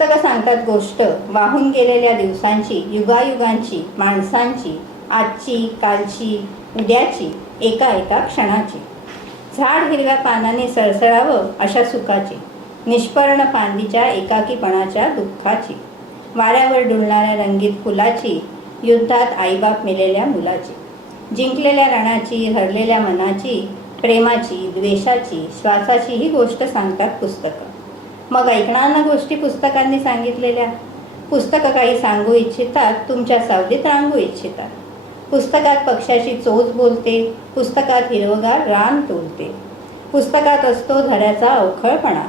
पुस्तकं सांगतात गोष्ट. वाहून गेलेल्या दिवसांची युगायुगांची माणसांची आजची कालची उद्याची एका एका क्षणाची. झाड हिरव्या पानाने सळसळावं अशा सुखाची. निष्पर्ण फांदीच्या एकाकीपणाच्या दुःखाची. वाऱ्यावर डुलणाऱ्या रंगीत फुलाची. युद्धात आईबाप मेलेल्या मुलाची. जिंकलेल्या रणाची हरलेल्या मनाची प्रेमाची द्वेषाची श्वासाची ही गोष्ट सांगतात पुस्तकं. मग ऐकणार ना गोष्टी पुस्तकांनी सांगितलेल्या. पुस्तकं काही सांगू इच्छितात तुमच्या सावलीत रांगू इच्छितात. पुस्तकात पक्षाची चोच बोलते पुस्तकात हिरवगार रान तोलते पुस्तकात असतो धड्याचा अवखळपणा.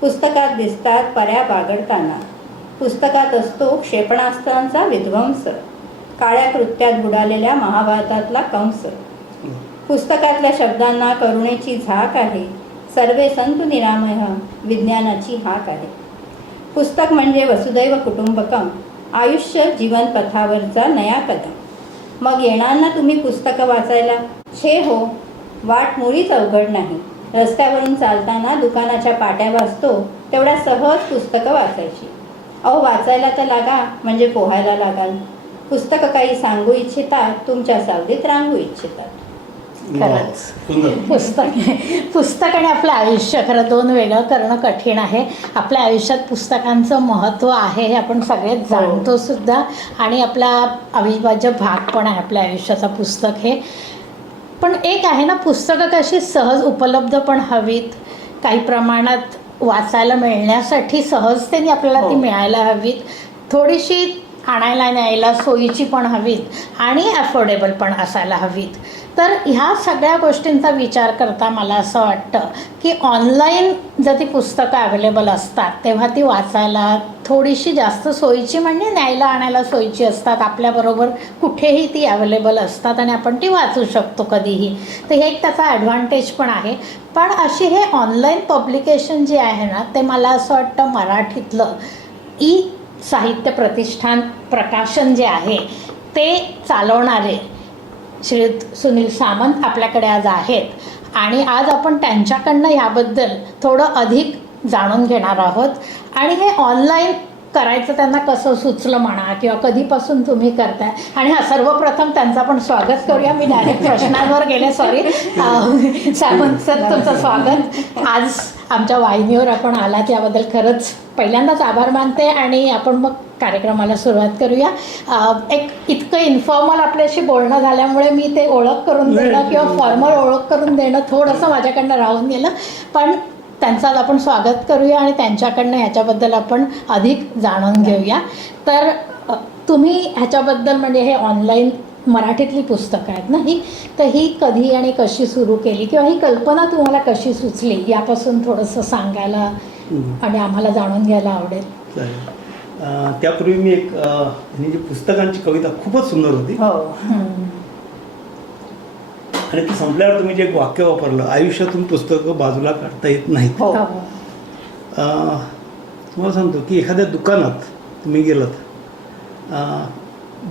पुस्तकात दिसतात पर्या बागडताना. पुस्तकात असतो क्षेपणास्त्रांचा विध्वंस. काळ्या कृत्यात बुडालेल्या महाभारतातला कंस. पुस्तकातल्या शब्दांना करुणेची झाक आहे. सर्वे संत निरामय विज्ञानाची हाक आहे. पुस्तक म्हणजे वसुदैव कुटुंबकम आयुष्य जीवन पथावरचा नया कदम मग येणार ना तुम्ही पुस्तकं वाचायला? छे हो वाट मुळीच अवघड नाही. रस्त्यावरून चालताना दुकानाच्या पाट्या वाचतो तेवढ्या सहज पुस्तकं वाचायची. अहो वाचायला तर लागा म्हणजे पोहायला लागाल. पुस्तकं काही सांगू इच्छितात तुमच्या सावलीत रांगू इच्छितात. खरंच. पुस्तक पुस्तक आणि आपलं आयुष्य खरं दोन वेगळं करणं कठीण आहे. आपल्या आयुष्यात पुस्तकांचं महत्त्व आहे हे आपण सगळेच जाणतो सुद्धा. आणि आपला अविभाज्य भाग पण आहे आपल्या आयुष्याचा पुस्तक हे. पण एक आहे ना पुस्तकं कशी सहज उपलब्ध पण हवीत. काही प्रमाणात वाचायला मिळण्यासाठी सहजतेने आपल्याला ती हो. मिळायला हवीत. थोडीशी आणायला न्यायला सोयीची पण हवीत. आणि अफोर्डेबल पण असायला हवीत. तर ह्या सगळ्या गोष्टींचा विचार करता मला असं वाटतं की ऑनलाईन जर ती पुस्तकं अवेलेबल असतात तेव्हा ती वाचायला थोडीशी जास्त सोयीची म्हणजे न्यायला आणायला सोयीची असतात. आपल्याबरोबर कुठेही ती अवेलेबल असतात आणि आपण ती वाचू शकतो कधीही. तर हे एक त्याचा ॲडव्हान्टेज पण आहे. पण अशी हे ऑनलाईन पब्लिकेशन जे आहे ना ते मला असं वाटतं मराठीतलं ई साहित्य प्रतिष्ठान प्रकाशन जे आहे ते चालवणारे श्री सुनील सामंत आपल्याकडे आज आहेत. आणि आज आपण त्यांच्याकडनं ह्याबद्दल थोडं अधिक जाणून घेणार आहोत. आणि हे ऑनलाईन करायचं त्यांना कसं सुचलं म्हणा किंवा कधीपासून तुम्ही करताय. आणि हा सर्वप्रथम त्यांचा पण स्वागत करूया. मी डायरेक्ट प्रश्नांवर गेले सॉरी सामंत सर तुमचं स्वागत. आज आमच्या वाहिनीवर आपण आला त्याबद्दल खरंच पहिल्यांदाच आभार मानते आणि आपण मग कार्यक्रमाला सुरुवात करूया. एक इतकं इन्फॉर्मल आपल्याशी बोलणं झाल्यामुळे मी ते ओळख करून देणं किंवा फॉर्मल ओळख करून देणं थोडंसं माझ्याकडनं राहून गेलं. पण त्यांचं आज आपण स्वागत करूया आणि त्यांच्याकडनं ह्याच्याबद्दल आपण अधिक जाणून घेऊया. तर तुम्ही ह्याच्याबद्दल म्हणजे हे ऑनलाईन मराठीतली पुस्तकं आहेत ना ही? तर ही कधी आणि कशी सुरू केली? किंवा ही कल्पना तुम्हाला कशी सुचली? यापासून थोडंसं सांगायला आणि आम्हाला जाणून घ्यायला आवडेल. त्यापूर्वी मी एक जी पुस्तकांची कविता खूपच सुंदर होती. हो. आणि ती संपल्यावर तुम्ही जे एक वाक्य वापरलं आयुष्यातून पुस्तकं बाजूला काढता येत नाहीत. हो. तुम्हाला सांगतो की एखाद्या दुकानात तुम्ही गेलात.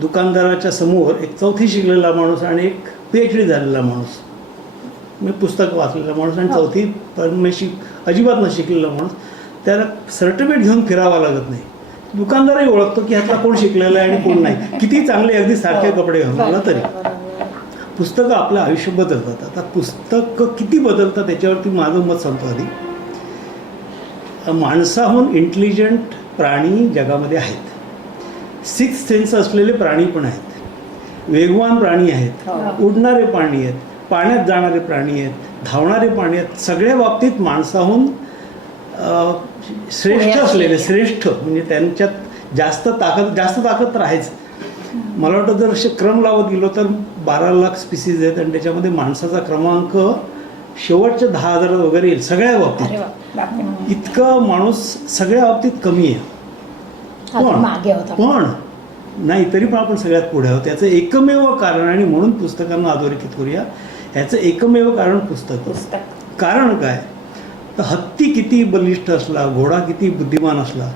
दुकानदाराच्या समोर एक चौथी शिकलेला माणूस आणि एक पी एच डी झालेला माणूस. मी पुस्तक वाचलेला माणूस आणि. चौथी पण मी शिक अजिबात न शिकलेला माणूस. त्याला सर्टिफिकेट घेऊन फिरावा लागत नाही. दुकानदारही ओळखतो की ह्यातला कोण शिकलेला आहे आणि कोण नाही. किती चांगले अगदी सारखे हो. कपडे घालून आला तरी. पुस्तकं आपलं आयुष्य बदलतात. आता पुस्तकं किती बदलतात त्याच्यावरती माझं मत सांगतो आधी. माणसाहून इंटेलिजंट प्राणी जगामध्ये आहेत. सिक्स सेन्स असलेले प्राणी पण आहेत. वेगवान प्राणी आहेत. हो. उडणारे प्राणी आहेत. पाण्यात जाणारे प्राणी आहेत. धावणारे प्राणी आहेत. सगळ्या बाबतीत माणसाहून श्रेष्ठ असलेले. श्रेष्ठ. म्हणजे त्यांच्यात जास्त ताकद जास्त ताकद तर आहेच मला वाटतं जर क्रम लावत गेलो तर बारा लाख स्पिसीज आहेत आणि त्याच्यामध्ये माणसाचा क्रमांक शेवटच्या दहा हजार वगैरे येईल. सगळ्या बाबतीत. इतकं माणूस सगळ्या बाबतीत कमी आहे. पण मागे होता. पण नाही तरी पण आपण सगळ्यात पुढे आहोत. याचं एकमेव कारण आणि म्हणून पुस्तकांना अधोरेखित करूया ह्याचं एकमेव कारण पुस्तक. पुस्तक. कारण काय? तर हत्ती किती बलिष्ठ असला घोडा किती बुद्धिमान असला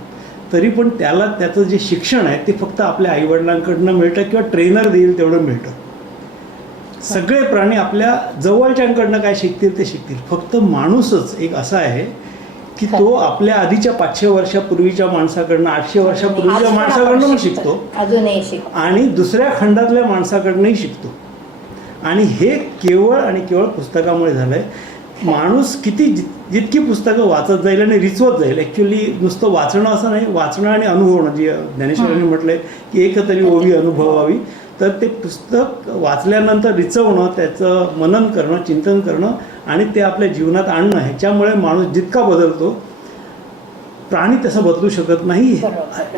तरी पण त्याला त्याचं जे शिक्षण आहे ते फक्त आपल्या आईवडिलांकडनं मिळतं किंवा ट्रेनर देईल तेवढं मिळतं. सगळे प्राणी आपल्या जवळच्यांकडनं काय शिकतील ते शिकतील. फक्त माणूसच एक असा आहे की तो आपल्या आधीच्या पाचशे वर्षापूर्वीच्या माणसाकडनं आठशे वर्षापूर्वीच्या माणसाकडनं शिकतो. अजूनही शिकतो. आणि दुसऱ्या खंडातल्या माणसाकडनंही शिकतो. आणि हे केवळ आणि केवळ पुस्तकामुळे झालं आहे माणूस किती जितकी पुस्तकं वाचत जाईल आणि रिचवत जाईल. ॲक्च्युली नुसतं वाचणं असं नाही. वाचणं आणि अनुभवणं जे ज्ञानेश्वरांनी म्हटलं आहे की एक तरी ओवी अनुभवावी. तर ते पुस्तक वाचल्यानंतर रिचवणं त्याचं मनन करणं चिंतन करणं आणि ते आपल्या जीवनात आणणं ह्याच्यामुळे माणूस जितका बदलतो प्राणी तसं बदलू शकत नाही.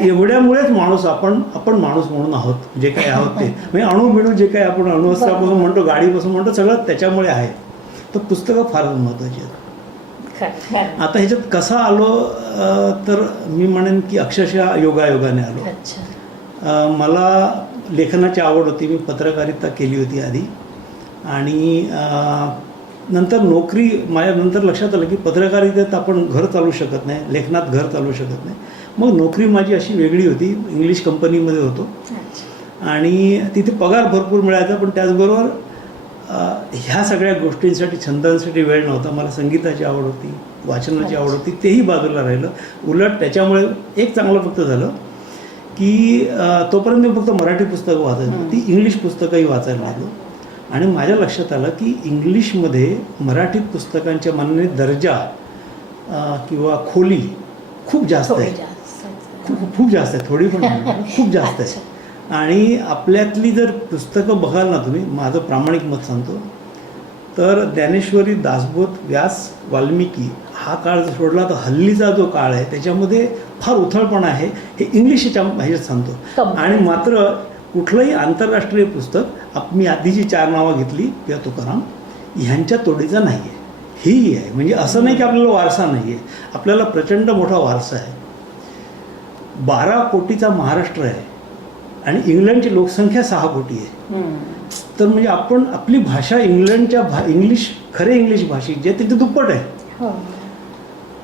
एवढ्यामुळेच माणूस आपण आपण माणूस म्हणून आहोत जे काही आहोत ते. म्हणजे अणु बिणू जे काही आपण अणुअस्त्रापासून म्हणतो गाडीपासून म्हणतो सगळं त्याच्यामुळे आहे. तर पुस्तकं फारच महत्त्वाची आहेत. आता ह्याच्यात कसा आलो तर मी म्हणेन की अक्षरशः योगायोगाने आलो. मला लेखनाची आवड होती. मी पत्रकारिता केली होती आधी. आणि नंतर नोकरी माझ्या नंतर लक्षात आलं की पत्रकारितेत आपण घर चालू शकत नाही लेखनात घर चालू शकत नाही. मग नोकरी माझी अशी वेगळी होती. इंग्लिश कंपनीमध्ये होतो. आणि तिथे पगार भरपूर मिळायचा पण त्याचबरोबर ह्या सगळ्या गोष्टींसाठी छंदांसाठी वेळ नव्हता. मला संगीताची आवड होती वाचनाची आवड होती. तेही बाजूला राहिलं. उलट त्याच्यामुळे एक चांगलं फक्त झालं. की तोपर्यंत मी फक्त मराठी पुस्तकं वाचायची होती. इंग्लिश पुस्तकंही वाचायला लागलो. आणि माझ्या लक्षात आलं की इंग्लिशमध्ये मराठी पुस्तकांच्या मानाने दर्जा किंवा खोली खूप जास्त आहे. खूप खूप जास्त आहे. थोडी पण खूप जास्त आहे. आणि आपल्यातली जर पुस्तकं बघाल ना तुम्ही माझं प्रामाणिक मत सांगतो. तर ज्ञानेश्वरी दासबोध व्यास वाल्मिकी हा काळ जर सोडला तर हल्लीचा जो काळ आहे त्याच्यामध्ये फार उथळपणा आहे. हे इंग्लिशच्या ह्याच्यात सांगतो. आणि मात्र कुठलंही आंतरराष्ट्रीय पुस्तक आप मी आधीची चार नावं घेतली किंवा तुकाराम ह्यांच्या तोडीचा नाही आहे हेही आहे. म्हणजे असं नाही की आपल्याला वारसा नाही आहे आपल्याला प्रचंड मोठा वारसा आहे. बारा कोटीचा महाराष्ट्र आहे. आणि इंग्लंडची लोकसंख्या सहा कोटी आहे. तर म्हणजे आपण आपली भाषा इंग्लंडच्या भा इंग्लिश खरे इंग्लिश भाषिक जे तिथे दुप्पट आहे. हो.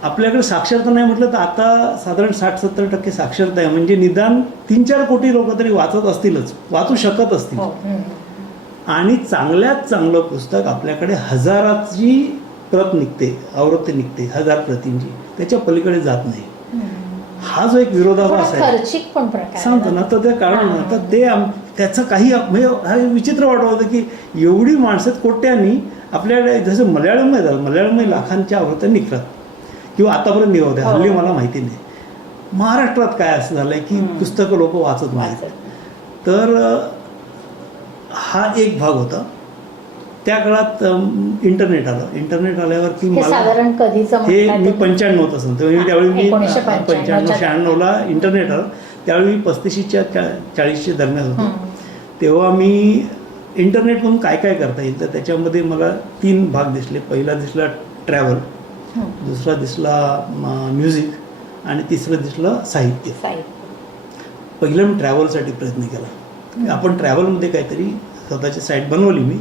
आपल्याकडे साक्षरता नाही म्हटलं तर आता साधारण साठ सत्तर टक्के साक्षरता आहे. म्हणजे निदान तीन चार कोटी लोक तरी वाचत असतीलच. वाचू शकत असतील. हो. आणि चांगल्यात चांगलं पुस्तक आपल्याकडे हजाराची प्रत निघते आवृत्ती निघते हजार प्रतींची. त्याच्या पलीकडे जात नाही. हा जो एक विरोधाभास आहे. सांगतो ना तर ते कारण तर ते त्याचं काही म्हणजे विचित्र वाटत होतं की एवढी माणसं कोट्यानी आपल्याकडे जसं मल्याळमय झालं मल्याळमय लाखांच्या आवृत्त्या निघतात. किंवा आतापर्यंत निघवते हो. हल्ली मला माहिती नाही महाराष्ट्रात काय असं झालंय की. पुस्तकं लोक वाचत नाहीत. तर हा एक भाग होता त्या काळात इंटरनेट आलं इंटरनेट आल्यावर की हे मला हे मी तुम्ही? पंच्याण्णवचं सांगतो म्हणजे त्यावेळी मी पंच्याण्णव शहाण्णवला इंटरनेट आलं त्यावेळी मी पस्तीसच्या चा- चाळीसच्या दरम्यान होतो. तेव्हा मी इंटरनेटमधून काय काय करता येईल तर त्याच्यामध्ये मला तीन भाग दिसले पहिला दिसला ट्रॅव्हल. दुसरा दिसला म्युझिक आणि तिसरं दिसलं साहित्य. पहिलं मी ट्रॅव्हलसाठी प्रयत्न केला. आपण ट्रॅव्हलमध्ये काहीतरी स्वतःची साईट बनवली मी.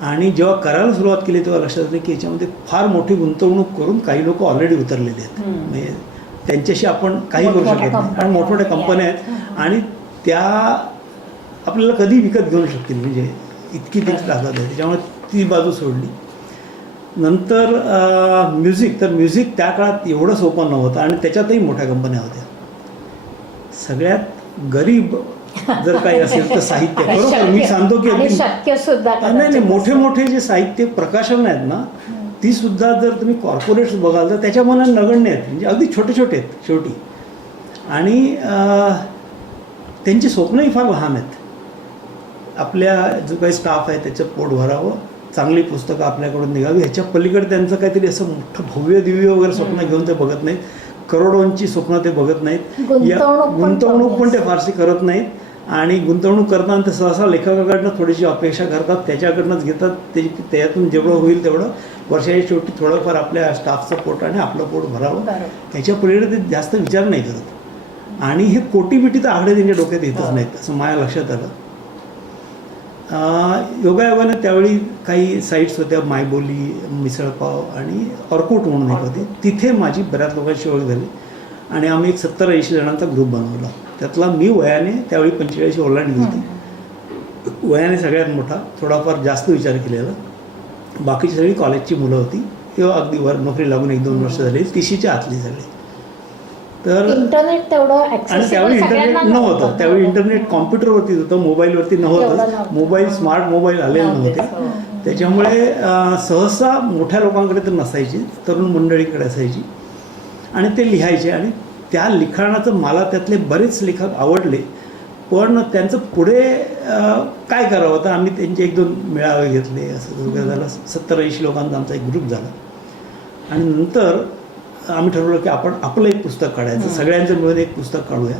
आणि जेव्हा करायला सुरुवात केली तेव्हा लक्षात आलं की याच्यामध्ये फार मोठी गुंतवणूक करून काही लोक ऑलरेडी उतरलेले आहेत. म्हणजे त्यांच्याशी आपण काही करू शकत नाही. आणि कंपन्या मोठमोठ्या कंपन्या आहेत. आणि त्या आपल्याला कधी विकत घेऊ शकतील. म्हणजे इतकी ती ताकद आहे. त्याच्यामुळे ती बाजू सोडली. नंतर म्युझिक तर म्युझिक त्या काळात एवढं सोपं नव्हतं आणि त्याच्यातही मोठ्या कंपन्या होत्या. सगळ्यात गरीब जर काही असेल तर साहित्य. बरोबर मी सांगतो की नाही नाही मोठे. मोठे जे साहित्य प्रकाशन आहेत ना ती सुद्धा जर तुम्ही कॉर्पोरेट्स बघाल तर त्याच्या मनात नगण्य आहेत. म्हणजे अगदी छोटे छोटे आहेत शेवटी. आणि त्यांची स्वप्नही फार लहान आहेत. आपल्या जो काही स्टाफ आहे त्याचं पोट भरावं. चांगली पुस्तकं आपल्याकडून निघावी. ह्याच्या पलीकडे त्यांचं काहीतरी असं मोठं भव्य दिव्य वगैरे स्वप्न घेऊन ते बघत नाहीत. करोडोंची स्वप्न ते बघत नाहीत. या- गुंतवणूक पण ते. फारशी करत नाहीत. आणि गुंतवणूक करताना ते सहसा लेखकाकडनं थोडीशी अपेक्षा करतात त्याच्याकडनंच घेतात. ते त्याच्यातून जेवढं होईल तेवढं. वर्षाच्या शेवटी थोडंफार आपल्या स्टाफचं पोट आणि आपलं पोट भरावं. त्याच्या पलीकडे ते जास्त विचार नाही करत. आणि हे कोटी बिटी तर आकडे त्यांच्या डोक्यात येतच. नाहीत असं माझ्या लक्षात आलं. योगायोगाने त्यावेळी काही साईट्स होत्या मायबोली मिसळपाव आणि ऑर्कुट म्हणून एक होती. तिथे माझी बऱ्याच लोकांची ओळख झाली. आणि आम्ही एक सत्तर ऐंशी जणांचा ग्रुप बनवला. त्यातला मी वयाने त्यावेळी पंचेचाळीस ओलांडली होती. वयाने सगळ्यात मोठा थोडाफार जास्त विचार केलेला. बाकीची सगळी कॉलेजची मुलं होती. किंवा अगदी वर नोकरी लागून एक दोन वर्ष झाली. तिशीच्या आतली झाली तर इंटरनेट तेवढं आणि त्यावेळी इंटरनेट नव्हतं. त्यावेळी इंटरनेट कॉम्प्युटरवरतीच होतं मोबाईलवरती नव्हतं. मोबाईल स्मार्ट मोबाईल आलेले नव्हते. नव्हते त्याच्यामुळे सहसा मोठ्या लोकांकडे तर नसायची तरुण मंडळीकडे असायची. आणि ते लिहायचे आणि त्या लिखाणाचं मला त्यातले बरेच लेखक आवडले. पण त्यांचं पुढे काय करावं? तर आम्ही त्यांचे एक दोन मेळावे घेतले असं वगैरे झालं. सत्तर ऐंशी लोकांचा आमचा एक ग्रुप झाला. आणि नंतर आम्ही ठरवलं की आपण आपलं एक पुस्तक काढायचं. सगळ्यांचं मिळून एक पुस्तक काढूया.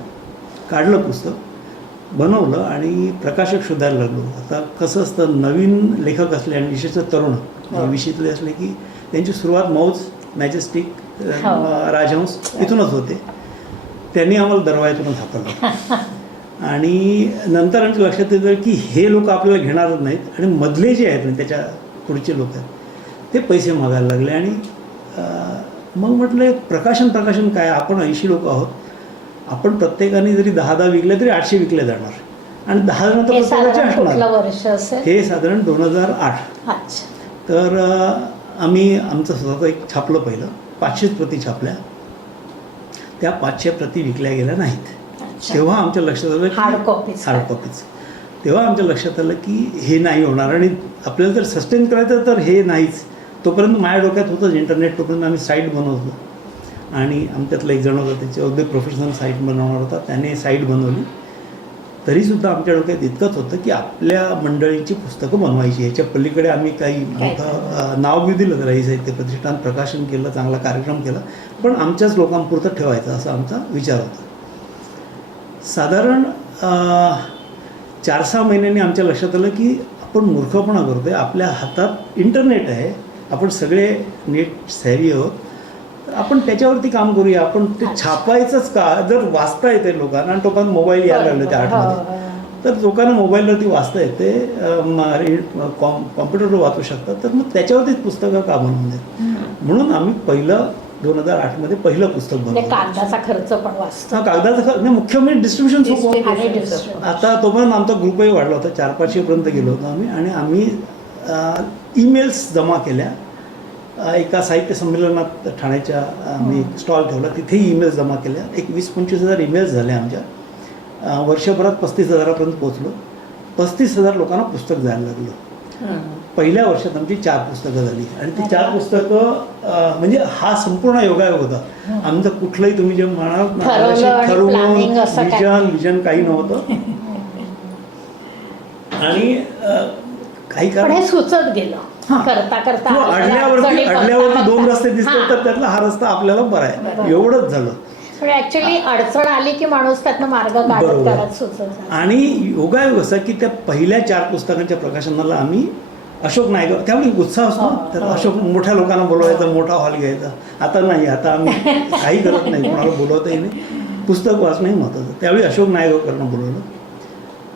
काढलं पुस्तक बनवलं आणि प्रकाशक शोधायला लागलो. आता कसं असतं नवीन लेखक असले आणि विशेषतः तरुण हो. विषयीतले असले की त्यांची सुरुवात मौज मॅजेस्टिक हो. राजहंस इथूनच होते. त्यांनी आम्हाला दरवाजातूनच हाताळलं आणि नंतर आमच्या लक्षात येतं की हे लोक आपल्याला घेणारच नाहीत आणि मधले जे आहेत ना त्याच्या पुढचे लोक आहेत ते पैसे मागायला लागले आणि मग म्हटलं प्रकाशन प्रकाशन काय? आपण ऐंशी लोक आहोत. आपण प्रत्येकाने जरी दहा दहा विकले तरी आठशे विकले जाणार. आणि दहा जण तर हे साधारण हे दोन हजार आठ. अच्छा. तर आम्ही आमचं स्वतःचं एक छापलं पहिलं. पाचशेच प्रती छापल्या. त्या पाचशे प्रती विकल्या गेल्या नाहीत. तेव्हा आमच्या लक्षात आलं की Hard copies. हार्ड कॉपीज तेव्हा आमच्या लक्षात आलं की हे नाही होणार. आणि आपल्याला जर सस्टेन करायचं तर हे नाहीच. तोपर्यंत माझ्या डोक्यात होतंच इंटरनेट तोपर्यंत आम्ही साईट बनवतो आणि आमच्यातला एक जण होता त्याचे अगदी प्रोफेशनल साईट बनवणार होता. त्याने साईट बनवली. तरीसुद्धा आमच्या डोक्यात इतकंच होतं की आपल्या मंडळीची पुस्तकं बनवायची. याच्या पलीकडे आम्ही काही मोठं नाव बी दिलं रई साहित्य प्रतिष्ठान प्रकाशन केलं चांगला कार्यक्रम केला. पण आमच्याच लोकांपुरतं ठेवायचं असा आमचा विचार होता. साधारण चार सहा महिन्यांनी आमच्या लक्षात आलं की आपण मूर्खपणा करतोय. आपल्या हातात इंटरनेट आहे. आपण सगळे नेट सॅरी आहोत. आपण त्याच्यावरती काम करूया. आपण ते छापायचंच का? जर वाचता येते लोकांना आणि लोकांना मोबाईल यायला लागले त्या आठमध्ये हो. तर लोकांना मोबाईलवरती वाचता येते. कॉम कॉम्प्युटरवर वाचू शकतात. तर मग त्याच्यावरतीच पुस्तकं का बनवून देत? म्हणून आम्ही पहिलं दोन हजार आठमध्ये पहिलं पुस्तक म्हणजे बनवलं. कागदाचा खर्च पण वाचतो. हा, कागदाचं खर्च. मुख्य म्हणजे डिस्ट्रीब्युशन सोपं. आता तोपर्यंत आमचा ग्रुपही वाढला होता. चार पाचशेपर्यंत गेलो होतो आम्ही. आणि आम्ही ईमेल्स जमा केल्या. एका साहित्य संमेलनात ठाण्याच्या आम्ही स्टॉल ठेवला. तिथेही ईमेल्स जमा केल्या. एक वीस पंचवीस हजार ईमेल्स झाल्या आमच्या. वर्षभरात पस्तीस हजारापर्यंत पोहोचलो. पस्तीस हजार लोकांना पुस्तक जायला लागलं. पहिल्या वर्षात आमची चार पुस्तकं झाली. आणि ती चार पुस्तकं म्हणजे हा संपूर्ण योगायोग होता. आमचं कुठलंही तुम्ही जे म्हणाल ठरवून. विजन विजन काही नव्हतं. आणि काही पण कारण हे सुचत गेलं. करता करता किंवा आपल्याला अडल्यावरती अडचणी अडल्यावरती बघता दोन. रस्ते दिसतात. तर त्यातला हा रस्ता आपल्याला बरा आहे. एवढंच झालं पण ऍक्च्युली अडचण आली की माणूस त्यातनं मार्ग काढत सुचत. आणि योगायोग असा की त्या पहिल्या चार पुस्तकांच्या प्रकाशनाला आम्ही अशोक नायक त्यावेळी उत्साह असतो. हो, तर हो. अशोक मोठ्या लोकांना बोलवायचा मोठा हॉल घ्यायचा आता नाही आता आम्ही काही करत नाही कोणाला बोलवतही नाही पुस्तक वाचणंही महत्त्वाचं त्यावेळी अशोक नायगावकरांना बोलवलं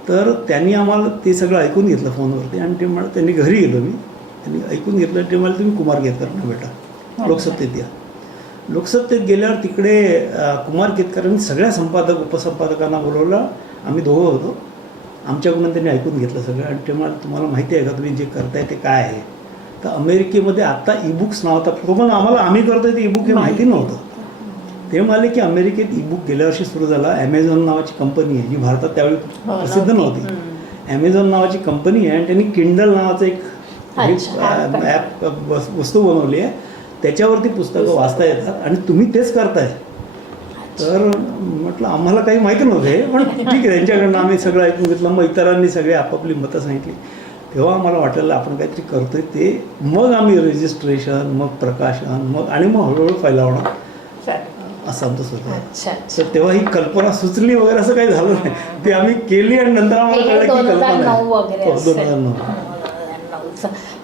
तर त्यांनी आम्हाला ते सगळं ऐकून घेतलं फोनवरती आणि ते मला त्यांनी घरी गेलो मी. त्यांनी ऐकून घेतलं ते मला तुम्ही कुमार केतकरांना भेटा लोकसत्तेत या. लोकसत्तेत गेल्यावर तिकडे कुमार केतकरांनी सगळ्या संपादक उपसंपादकांना बोलवलं. आम्ही दोघं होतो. आमच्याकडून त्यांनी ऐकून घेतलं सगळं आणि ते मला तुम्हाला माहिती आहे का तुम्ही जे करताय ते काय आहे? तर अमेरिकेमध्ये आत्ता ईबुक्स नावाचा तो पण आम्हाला आम्ही करतोय ते ईबुक हे माहिती. नव्हतं. ते म्हणाले की अमेरिकेत ईबुक गेल्या वर्षी सुरू झाला. ॲमेझॉन नावाची कंपनी आहे जी भारतात त्यावेळी हो, प्रसिद्ध नव्हती. ॲमेझॉन नावाची कंपनी आहे आणि त्यांनी किंडल नावाचं एक. ॲप वस्तू बनवली आहे. त्याच्यावरती पुस्तकं वाचता येतात आणि तुम्ही तेच करताय. तर म्हटलं आम्हाला काही माहिती नव्हतं पण ठीक आहे त्यांच्याकडनं आम्ही सगळं ऐकून घेतलं. मग इतरांनी सगळे आपापली मतं सांगितली. तेव्हा आम्हाला वाटलेलं आपण काहीतरी करतोय ते. मग आम्ही रजिस्ट्रेशन मग प्रकाशन मग आणि मग हळूहळू फैलावणं. अच्छा अच्छा तर तेव्हा ही कल्पना सुचली वगैरे असं काही झालं नाही ती आम्ही केली आणि नंतर आम्हाला कळलं की कल्पना. हो.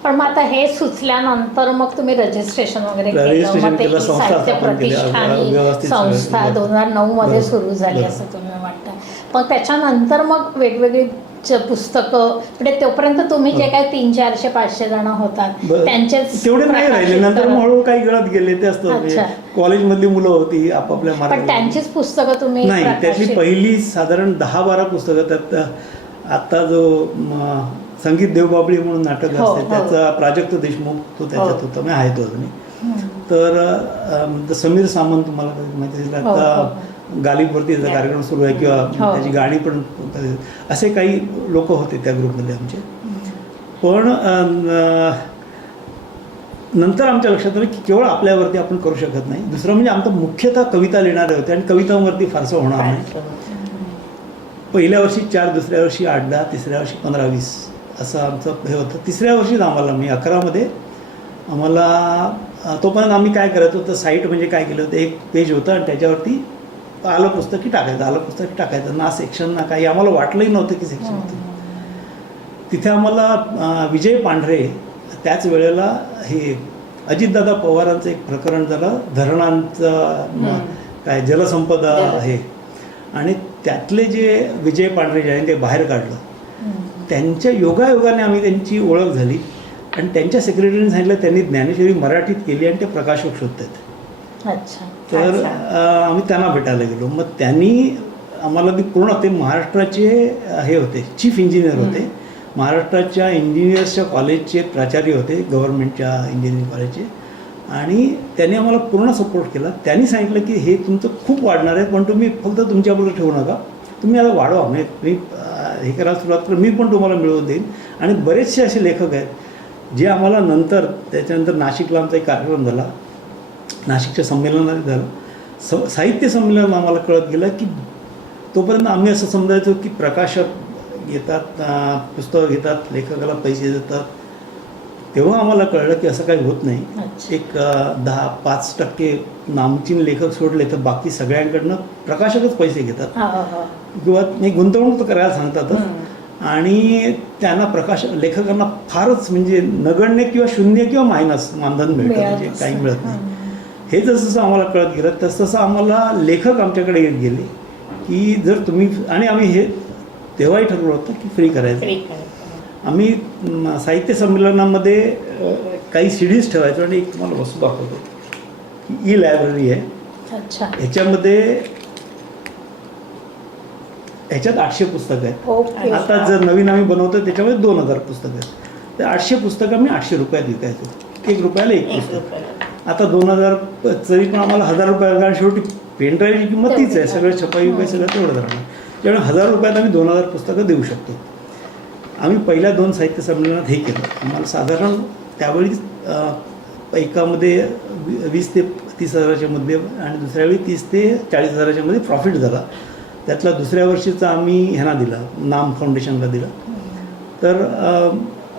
पण मग आता हे सुचल्यानंतर मग तुम्ही रजिस्ट्रेशन वगैरे केलं साहित्य प्रतिष्ठान संस्था. दोन हजार नऊ मध्ये. सुरू झाली. असं तुम्ही वाटतं मग त्याच्यानंतर मग वेगवेगळी पुस्तकं म्हणजे तोपर्यंत तुम्ही जे काय तीन चारशे पाचशे जण होतात बरं. त्यांचेच तेवढे नाही राहिले नंतर हळूहळू काही गळत गेले ते असतं म्हणजे. कॉलेजमधली मुलं होती आपापल्या पण त्यांचीच पुस्तकं तुम्ही नाही त्यातली प्रकाशित- पहिली साधारण दहा बारा पुस्तकं त्यात आता जो संगीत देवबाबळी म्हणून नाटक हो, असते हो. त्याचा प्राजक्त देशमुख तो त्याच्यात हो. होता मी आहे तो अजूनही. तर समीर सामंत तुम्हाला माहिती असेल आता गालिबवरती त्याचा. कार्यक्रम सुरू आहे किंवा हो. त्याची गाणी पण असे काही लोक होते त्या ग्रुपमध्ये आमचे. पण नंतर आमच्या लक्षात आलं की केवळ आपल्यावरती आपण करू शकत नाही. दुसरं म्हणजे आमचं मुख्यतः कविता लिहिणारे होते आणि कवितांवरती फारसं होणार नाही. पहिल्या वर्षी चार दुसऱ्या वर्षी आठ दहा तिसऱ्या वर्षी पंधरा वीस असं आमचं हे होतं. तिसऱ्या वर्षीच आम्हाला मी अकरामध्ये आम्हाला तोपर्यंत आम्ही काय करायचो तर साईट म्हणजे काय केलं होतं एक पेज होतं आणि त्याच्यावरती आलं पुस्तकी टाकायचं आलं पुस्तकी टाकायचं. ना सेक्शन ना काही. आम्हाला वाटलंही नव्हतं की सेक्शन होतं. तिथे आम्हाला विजय पांढरे त्याच वेळेला हे अजितदादा पवारांचं एक प्रकरण झालं. धरणांचं. काय जलसंपदा जल- आहे आणि त्यातले जे विजय पांढरे जे आहे ते बाहेर काढलं. त्यांच्या योगायोगाने आम्ही त्यांची ओळख झाली. आणि त्यांच्या सेक्रेटरीने सांगितलं त्यांनी ज्ञानेश्वरी मराठीत केली आणि ते प्रकाशक शोधतात अच्छा. तर आम्ही त्यांना भेटायला गेलो. मग त्यांनी आम्हाला ती पूर्ण ते महाराष्ट्राचे हे होते चीफ इंजिनियर होते. महाराष्ट्राच्या इंजिनियर्सच्या कॉलेजचे प्राचार्य होते गव्हर्नमेंटच्या इंजिनिअरिंग कॉलेजचे आणि त्यांनी आम्हाला पूर्ण सपोर्ट केला. त्यांनी सांगितलं की हे तुमचं खूप वाढणार आहे पण तुम्ही फक्त तुमच्याबरोबर ठेवू नका. तुम्ही आता वाढवा. म्हणजे तुम्ही हे करायला सुरुवात करा. मी पण तुम्हाला मिळवून देईन. आणि बरेचसे असे लेखक आहेत जे आम्हाला नंतर त्याच्यानंतर नाशिकला आमचा एक कार्यक्रम झाला. नाशिकच्या संमेलनात झालं स साहित्य संमेलन आम्हाला कळत गेलं की तोपर्यंत आम्ही असं समजायचो की प्रकाशक येतात पुस्तकं घेतात लेखकाला पैसे देतात तेव्हा आम्हाला कळलं की असं काही होत नाही. एक दहा पाच टक्के नामचीन लेखक सोडले तर बाकी सगळ्यांकडनं प्रकाशकच पैसे घेतात. किंवा नाही गुंतवणूक तर करायला सांगतातच. आणि त्यांना प्रकाश लेखकांना फारच म्हणजे नगण्य किंवा शून्य किंवा मायनस मानधन मिळतं म्हणजे काही. मिळत नाही. हे जसं जसं आम्हाला कळत गेलं तसं तसं आम्हाला लेखक आमच्याकडे येत गेले की जर तुम्ही आणि आम्ही हे तेव्हाही ठरवलं होतं की फ्री करायचं. आम्ही साहित्य संमेलनामध्ये काही सीडीज ठेवायचो आणि एक तुम्हाला वस्तू दाखवतो. ई लायब्ररी आहे. अच्छा. ह्याच्यामध्ये ह्याच्यात आठशे पुस्तकं आहेत. आता जर नवीन आम्ही बनवतो त्याच्यामध्ये दोन हजार पुस्तकं आहेत. तर आठशे पुस्तकं आम्ही आठशे रुपयात विकायचो. एक रुपयाला एक पुस्तक. आता दोन हजार तरी पण आम्हाला हजार रुपये कारण शेवटी पेन ड्राईव्हची किंमत तीच आहे. सगळं छपाई बिपाई सगळं तेवढं राहणार. त्यामुळे हजार रुपयात आम्ही दोन हजार पुस्तकं देऊ शकतो. आम्ही पहिल्या दोन साहित्य संमेलनात हे केलं. आम्हाला साधारण त्यावेळी एकामध्ये वीस ते तीस हजाराच्या मध्ये आणि दुसऱ्या वेळी तीस ते चाळीस हजाराच्या मध्ये प्रॉफिट झाला. त्यातला दुसऱ्या वर्षीचा आम्ही ह्यांना दिला. नाम फाउंडेशनला दिला. तर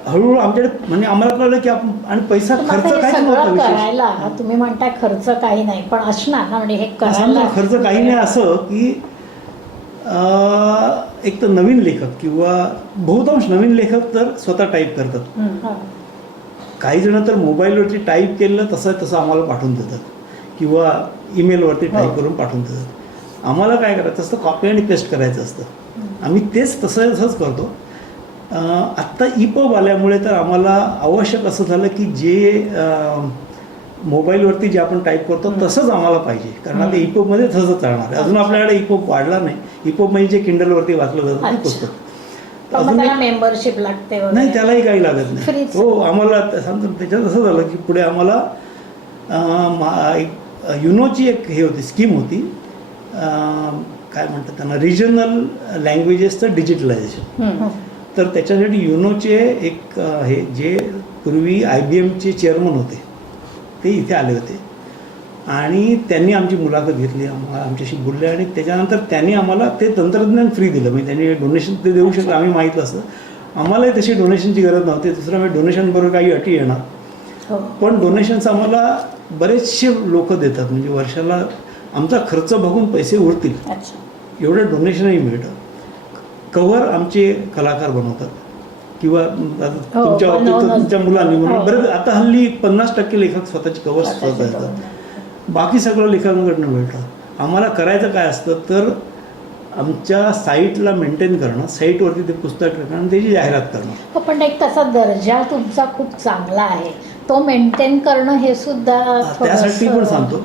हळूहळू आमच्याकडे म्हणजे आम्हाला कळलं की आपण आणि पैसा पण खर्च आता हे सगळं करायला तुम्ही म्हणताय खर्च काही नाही पण असणार ना म्हणजे हे करायला खर्च काही नाही असं की अं, एक तर नवीन लेखक किंवा बहुतांश नवीन लेखक तर स्वतः टाईप करतात. हा. काही जण तर मोबाईलवरती टाईप केलेलं तसं तसं आम्हाला पाठवून देतात. किंवा ईमेलवरती टाईप हो. करून पाठवून देतात. आम्हाला काय करायचं असतं? कॉपी आणि पेस्ट करायचं असतं. आम्ही तेच तसं तसंच करतो. आत्ता ई पब आल्यामुळे तर आम्हाला आवश्यक असं झालं की जे मोबाईलवरती जे आपण टाईप करतो तसंच आम्हाला पाहिजे. कारण आता ई पबमध्ये तसंच चालणार आहे. अजून आपल्याकडे ई पब वाढला नाही. ई पब म्हणजे जे किंडलवरती वाचलं जातं ते. पुस्तक. मेंबरशिप लागते. नाही त्यालाही काही लागत नाही. हो आम्हाला सांगतो त्याच्यात असं झालं की पुढे आम्हाला एक युनोची एक हे होती स्कीम होती. काय म्हणतात त्यांना रिजनल लँग्वेजेसचं डिजिटलायझेशन. तर त्याच्यासाठी युनोचे एक हे जे पूर्वी आय बी एमचे चेअरमन होते ते इथे आले होते. आणि त्यांनी आमची मुलाखत घेतली आम्हा- आमच्याशी बोलले आणि त्याच्यानंतर त्यांनी आम्हाला ते तंत्रज्ञान फ्री दिलं. म्हणजे त्यांनी डोनेशन ते देऊ शकलं आम्ही माहीत असतं. आम्हालाही तशी डोनेशनची गरज नव्हती. दुसरं म्हणजे डोनेशन बरोबर काही अटी येणार. हो. पण डोनेशन्स आम्हाला बरेचसे लोक देतात. म्हणजे वर्षाला आमचा खर्च बघून पैसे उरतील. एवढं डोनेशनही मिळतं. कव्हर आमचे कलाकार बनवतात किंवा हो, तुमच्या बाबतीत तर बनवूनच. तुमच्या मुलांनी म्हणून हो. बरेच आता हल्ली पन्नास टक्के लेखक स्वतःची कव्हर स्वतःचे स्वतः कवर. येतात बाकी सगळं लेखकांकडनं मिळतं आम्हाला करायचं काय असतं तर आमच्या साईटला मेंटेन करणं साईटवरती ते पुस्तक ठेवणं आणि त्याची जाहिरात करणं हो, पण एक तसा दर्जा तुमचा खूप चांगला आहे तो मेंटेन करणं हे सुद्धा त्यासाठी पण सांगतो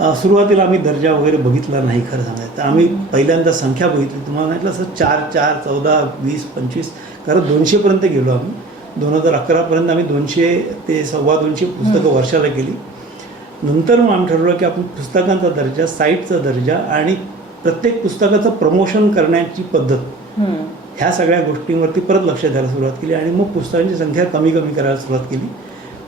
सुरुवातीला आम्ही दर्जा वगैरे बघितला नाही खरं सांगायचं. तर आम्ही पहिल्यांदा संख्या बघितली. तुम्हाला म्हटलं असं चार चार चौदा वीस पंचवीस कारण दोनशेपर्यंत गेलो आम्ही. दोन हजार अकरापर्यंत आम्ही दोनशे ते सव्वा दोनशे पुस्तकं वर्षाला केली नंतर मग आम्ही ठरवलं की आपण पुस्तकांचा दर्जा साईटचा दर्जा आणि प्रत्येक पुस्तकाचं प्रमोशन करण्याची पद्धत. ह्या सगळ्या गोष्टींवरती परत लक्ष द्यायला सुरुवात केली आणि मग पुस्तकांची संख्या कमी कमी करायला सुरुवात केली.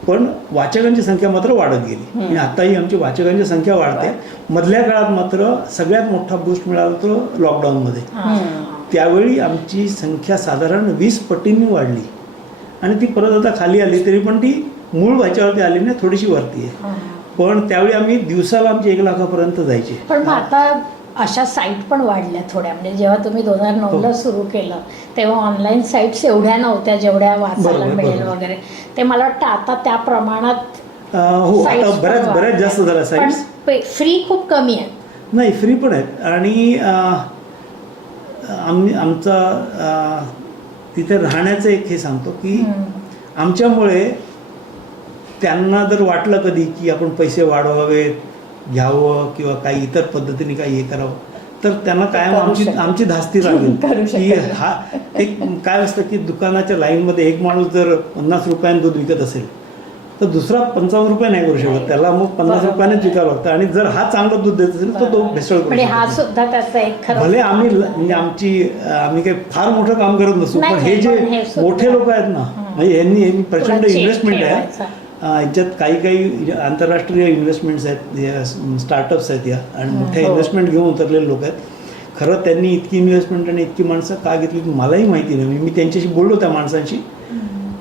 पण वाचकांची संख्या मात्र वाढत गेली. आणि आताही आमची वाचकांची संख्या वाढते. मधल्या काळात मात्र सगळ्यात मोठा बूस्ट मिळाला तो लॉकडाऊनमध्ये. त्यावेळी आमची संख्या साधारण वीस पटींनी वाढली. आणि ती परत आता खाली आली तरी पण ती मूळ व्हायच्यावरती आली नाही थोडीशी वरती आहे. पण त्यावेळी आम्ही दिवसाला आमची एक लाखापर्यंत जायचे. पण आता अशा साईट पण वाढल्या थोड्या म्हणजे जेव्हा तुम्ही दोन हजार नऊला हो. सुरू केलं तेव्हा ऑनलाईन साईट्स एवढ्या नव्हत्या जेवढ्या वाचायला मिळेल. वगैरे ते मला वाटतं आता त्या प्रमाणात हो आता बऱ्याच. जास्त झाल्या साईट्स फ्री खूप कमी आहेत नाही फ्री पण आहेत आणि आम्ही आमचा तिथे राहण्याचं एक हे सांगतो की. आमच्यामुळे त्यांना जर वाटलं कधी की आपण पैसे वाढवावे घ्यावं किंवा काही इतर पद्धतीने काही हे करावं. तर त्यांना कायम आमची. आमची धास्ती लागेल. की. हा एक काय असतं की दुकानाच्या लाईनमध्ये एक माणूस जर पन्नास रुपयाने दूध विकत असेल तर दुसरा पंचावन्न रुपये नाही करू शकत. त्याला मग पन्नास. रुपयानेच विकावं लागतं. आणि जर हा चांगलं दूध देत असेल तर तो भेसळ करू शकत. नाही. सुद्धा त्याचा एक खरं भले आम्ही म्हणजे आमची आम्ही काही फार मोठं काम करत नसू पण हे जे मोठे लोक आहेत ना म्हणजे यांनी यांनी प्रचंड इन्व्हेस्टमेंट आहे. याच्यात काही काही आंतरराष्ट्रीय इन्व्हेस्टमेंट्स आहेत स्टार्टअप्स आहेत या आणि मोठ्या हो. इन्व्हेस्टमेंट घेऊन उतरलेले लोक आहेत. खरं त्यांनी इतकी इन्व्हेस्टमेंट आणि इतकी माणसं का घेतली मलाही माहिती नाही. मी त्यांच्याशी बोललो त्या माणसांशी.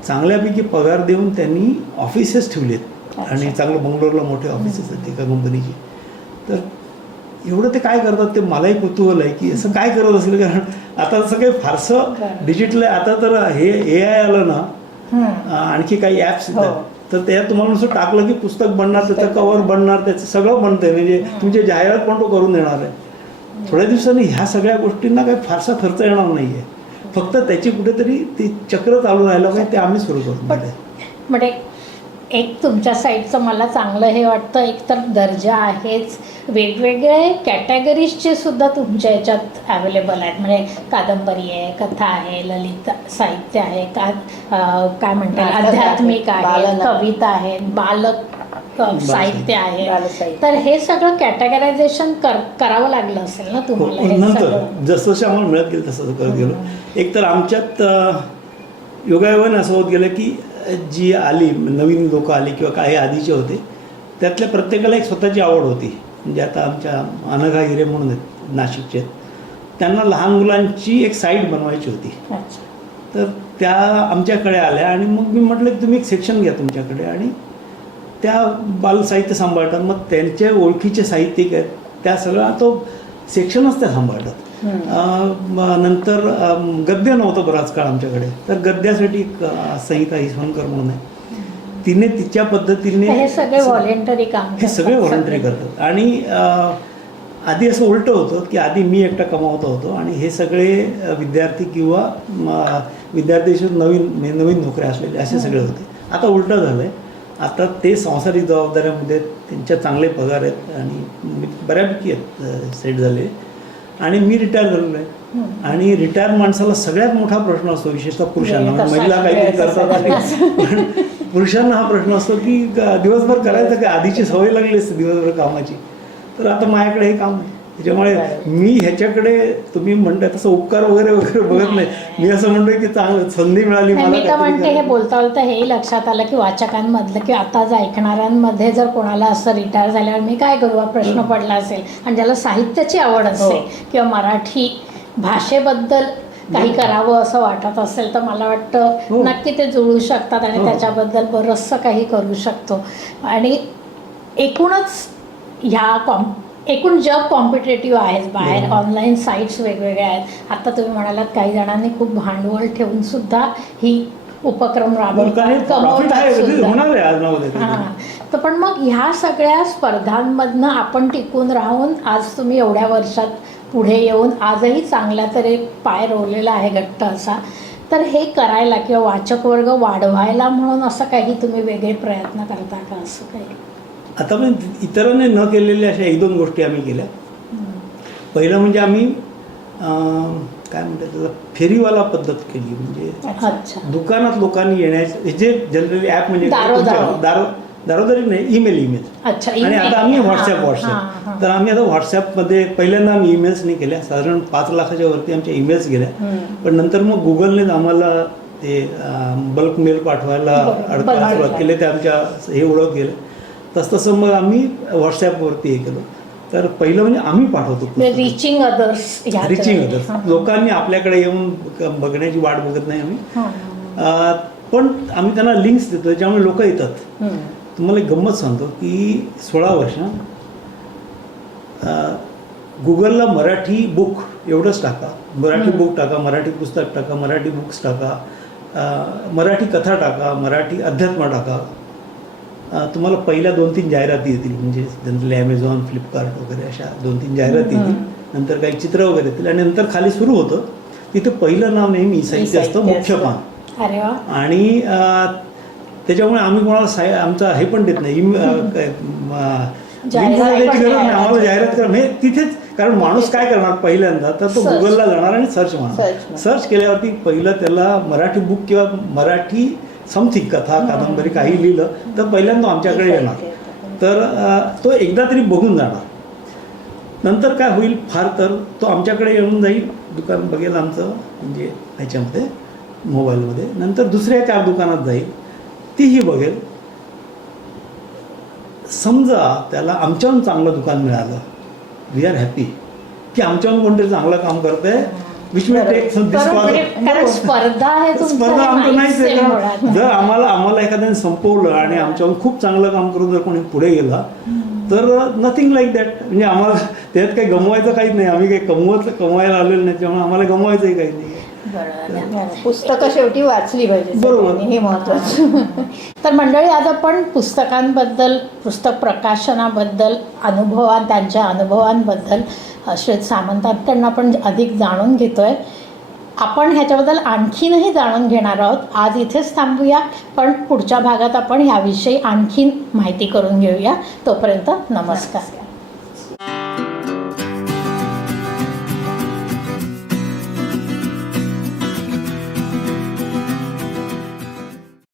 चांगल्यापैकी पगार देऊन त्यांनी ऑफिसेस ठेवलेत. आणि चांगलं बंगलोरला मोठे ऑफिसेस आहेत एका कंपनीची तर एवढं ते काय करतात ते मलाही कुतूहल आहे की असं काय करत असेल? कारण आता असं काही फारसं. डिजिटल आहे. आता तर हे ए आय आलं ना आणखी काही ॲप्स हो. येतात. तर त्यात तुम्हाला नुसतं टाकलं की पुस्तक बनणार त्याचं कवर बनणार त्याचं सगळं बनतंय. म्हणजे तुमची जाहिरात पण तो करून देणार आहे? थोड्या दिवसांनी ह्या सगळ्या गोष्टींना काही फारसा खर्च येणार नाही आहे फक्त त्याची कुठेतरी ती चक्र चालू राहायला पाहिजे ते आम्ही सुरू दिलंय. म्हणजे एक तुमच्या साईडचं मला चांगलं हे वाटतं. एक तर दर्जा आहेच. वेगवेगळे कॅटेगरीजचे सुद्धा तुमच्या याच्यात अवेलेबल आहेत. म्हणजे कादंबरी आहे कथा आहे ललित साहित्य आहे का काय म्हणतात आध्यात्मिक आहे. कविता आहे बालक साहित्य आहे. तर हे सगळं कॅटेगरायझेशन कर करावं लागलं असेल ना हो, तुम्हाला हे नंतर सगळं? जसं जसं आम्हाला मिळत गेलं तसं करत गेलो. एक तर आमच्यात योगायोगाने असं होत गेलं की जी आली नवीन लोक आली किंवा काही आधीचे होते त्यातल्या प्रत्येकाला एक स्वतःची आवड होती. म्हणजे आता आमच्या अनघा हिरे म्हणून आहेत नाशिकचे. त्यांना लहान मुलांची एक साईट बनवायची होती. तर त्या आमच्याकडे आल्या आणि मग मी म्हटलं की तुम्ही एक सेक्शन घ्या तुमच्याकडे. आणि त्या बालसाहित्य सांभाळतात. मग त्यांच्या ओळखीचे साहित्यिक आहेत. त्या सगळा तो सेक्शनच त्या सांभाळतात. नंतर गद्य नव्हतं बराच काळ आमच्याकडे. तर गद्यासाठी एक संहिता हिसवणकर म्हणून आहे. तिने तिच्या पद्धतीने हे सगळे व्हॉलेंटरी काम हे करतात सगळे. व्हॉलंटरी करतात. आणि आधी असं उलटं होतं की आधी मी एकटा कमावत होतो आणि हे सगळे विद्यार्थी किंवा विद्यार्थी नवीन म्हणजे नवीन नोकऱ्या असलेले असे सगळे होते. आता उलटं झालं आहे आता ते सांसारिक जबाबदाऱ्यामध्ये त्यांच्या चांगले पगार आहेत आणि मी बऱ्यापैकी आहेत सेट झाले. आणि मी रिटायर झालेलो आहे. आणि रिटायर माणसाला सगळ्यात मोठा प्रश्न असतो विशेषतः पुरुषांना. कसा महिला काहीतरी करतात पुरुषांना हा प्रश्न असतो की दिवसभर करायचं काय? आधीची सवय लागली असते दिवसभर कामाची. तर आता माझ्याकडे हे काम त्याच्यामुळे मी ह्याच्याकडे तुम्ही म्हणताय तसं उपकार वगैरे वगैरे बघत नाही. मी असं म्हणतोय की चांगलं संधी मिळाली मला म्हणते हे. बोलता बोलता हेही लक्षात आलं की वाचकांमधलं की आता जर ऐकणाऱ्यांमध्ये जर कोणाला असं रिटायर झाल्यावर मी काय करू? हा प्रश्न पडला असेल. आणि ज्याला साहित्याची आवड असेल किंवा मराठी भाषेबद्दल काही करावं असं वाटत असेल तर मला वाटतं हो. नक्की ते जुळू शकतात आणि हो. त्याच्याबद्दल बरंचसं काही करू शकतो आणि एकूणच ह्या कॉम एकूण जग कॉम्पिटेटिव्ह आहे बाहेर बरोबर. ऑनलाईन साईट्स वेगवेगळ्या आहेत आता तुम्ही म्हणालात काही जणांनी खूप भांडवल ठेवून सुद्धा ही उपक्रम राबवतात हां काहीतरी. तर पण मग ह्या सगळ्या स्पर्धांमधनं आपण टिकून राहून आज तुम्ही एवढ्या वर्षात पुढे येऊन आजही चांगल्या तरी पाय रोवलेला आहे घट्ट असा. तर हे करायला किंवा वाचक वर्ग वाढवायला म्हणून असं काही तुम्ही वेगळे प्रयत्न करता का असं काही? आता पण इतरांनी न केलेल्या अशा एक दोन गोष्टी आम्ही केल्या. पहिलं म्हणजे आम्ही काय म्हणतात त्याला फेरीवाला पद्धत केली. म्हणजे अच्छा. दुकानात लोकांनी येण्याचं जे जनरली ॲप म्हणजे दारो दारोदारी नाही ईमेल ईमेल. अच्छा आणि email. आता आम्ही व्हॉट्सअप हां, हां, व्हॉट्सअप. तर आम्ही आता व्हॉट्सअपमध्ये पहिल्यांदा आम्ही ईमेल्स नाही केल्या. साधारण पाच लाखाच्या वरती आमच्या ईमेल्स गेल्या. हम्म. पण नंतर मग गुगलनेच आम्हाला ते बल्क मेल पाठवायला बरोबर. अडथळा बरोबर. सुरुवात केले. ते आमच्या हे ओळख गेलं. तसं तसं मग आम्ही व्हॉट्सॲपवरती हे केलं. तर पहिलं म्हणजे आम्ही पाठवतो. रिचिंग अदर्स रिचिंग अदर्स लोकांनी आपल्याकडे येऊन क- बघण्याची वाट बघत नाही आम्ही. अं, पण आम्ही त्यांना लिंक्स देतो त्याच्यामुळे लोक येतात. तुम्हाला एक गंमत सांगतो की सोळा वर्ष गुगलला मराठी बुक एवढंच टाका मराठी. बुक टाका मराठी पुस्तक टाका मराठी बुक्स टाका मराठी कथा टाका मराठी अध्यात्म टाका तुम्हाला पहिल्या दोन तीन जाहिराती येतील म्हणजे जनरली ॲमेझॉन फ्लिपकार्ट वगैरे अशा दोन तीन जाहिराती येतील. नंतर काही चित्र वगैरे येतील आणि नंतर खाली सुरू होतं तिथे पहिलं नाव नेहमी साहित्य असतं मुख्य. पान आणि त्याच्यामुळे आम्ही कोणाला साय आमचा हे पण देत नाही. आम्हाला जाहिरात करा म्हणजे तिथेच कारण माणूस काय करणार पहिल्यांदा? तर तो. गुगलला जाणार आणि सर्च मारणार. सर्च केल्यावरती पहिलं त्याला मराठी बुक किंवा मराठी समथिंग कथा कादंबरी काही लिहिलं तर पहिल्यांदा आमच्याकडे येणार. तर तो एकदा तरी बघून जाणार. नंतर काय होईल? फार तर तो आमच्याकडे येऊन जाईल. दुकान बघेल आमचं म्हणजे ह्याच्यामध्ये मोबाईलमध्ये. नंतर दुसऱ्या चार दुकानात जाईल. तीही बघेल समजा त्याला आमच्याहून चांगलं दुकान मिळालं वी आर हॅपी की आमच्याहून कोणतरी चांगलं काम विच टेक बरोबर. म्हणजे स्पर्धा स्पर्धा हे आमचं नाहीच माहीतच आहे आहे कारण मुळात. जर आम्हाला आम्हाला एखाद्याने संपवलं आणि आमच्याहून खूप चांगलं काम करून जर कोणी पुढे गेला तर नथिंग लाईक दॅट म्हणजे आम्हाला त्यात काही गमवायचं काहीच नाही. आम्ही काही कमवत कमवायला आलेलो नाही त्यामुळे आम्हाला गमवायचंही काही नाही. पुस्तकं शेवटी वाचली पाहिजे बरोबर. हे महत्वाचं तर मंडळी आज आपण पुस्तकांबद्दल पुस्तक प्रकाशनाबद्दल अनुभवा त्यांच्या अनुभवांबद्दल श्वेत सामंतांकडनं आपण अधिक जाणून घेतोय. आपण ह्याच्याबद्दल आणखीनही जाणून घेणार आहोत. आज इथेच थांबूया पण पुढच्या भागात आपण ह्याविषयी आणखीन माहिती करून घेऊया. तोपर्यंत नमस्कार.